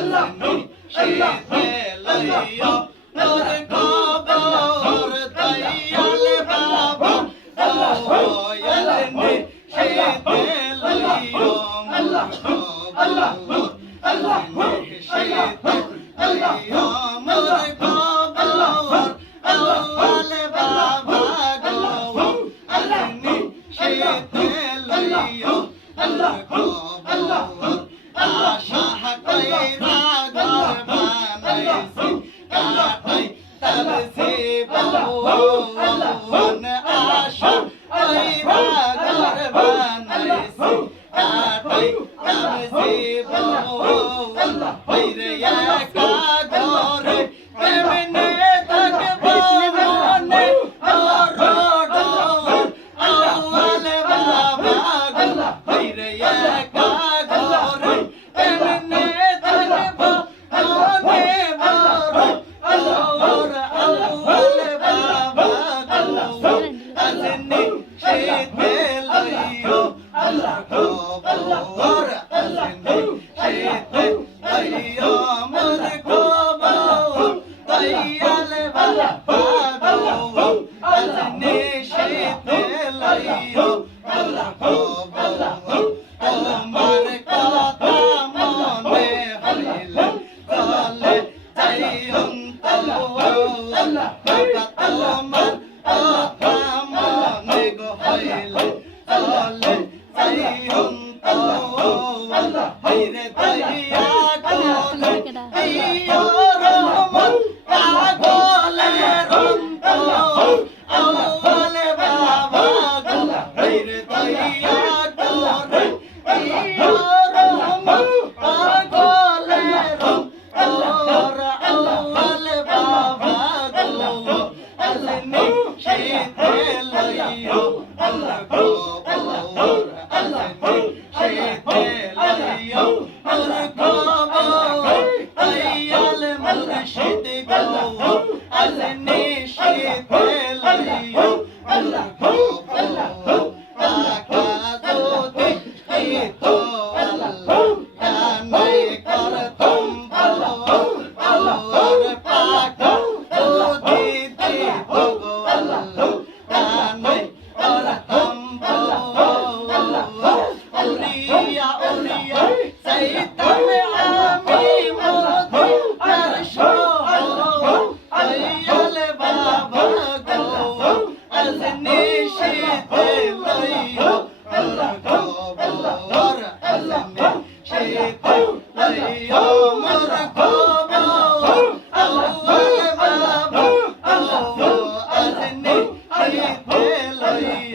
আজনি শীতে লইয়া মোর কবর দয়াল বাবা আজনি শীতে লইয়া মোর কবর আজনি শীতে লইয়া মোর কবর আল বাবা গো আজনি শীতে লইয়া মোর কবর আশা কইরা ঘর বানাইছি কাটাই তালসি বাবন আশা কইরা ঘর বানাইছি কাটাই তালসি বাবন হইরে একা ঘরে কেমনে থাকবো মনে দরদ আওয়াল বাবা গো হইরে একা ঘরে কেমনে থাকবো মনে দরদ আওয়াল বাবা গো আজনি শীতে লইয়া আল্লাহ খবর আজনি শীতে লইয়া মোর খবর দয়াল বাবা গো আজনি শীতে লইয়া আল্লাহ খবর তোমার কথা মনে হইলে চলে যাই অন্তর তোমার কথা মনে গো হইলে চলে যাই অন্তর হইরে দয়া কোলে ইয়া রহমান পাগলে অন্তর আওয়াল বাবা গো হইরে দয়া কোলে ইয়া রহমান পাগলে অন্তর আওয়াল বাবা গো আজনি শীতে লইয়া আল্লাহ খবর আজনি শীতে লইয়া মোর খবর দয়াল মুর্শিদ গো আজনি শীতে লইয়া আল্লাহ খবর টাকা যদি দিত আল্লাহ জানাই করতাম ভালো আল্লাহর পাকা যদি দিত গো আল্লাহ জানাই করতাম ভালো উড়িয়া উড়িয়া যাইতাম আমি মদিনার শহর দয়াল বাবা গো আজনি শীতে লইয়া আল্লাহ খবর আজনি শীতে লইয়া মোর খবর আল্লাহ বাবা গো আজনি শীতে লইয়া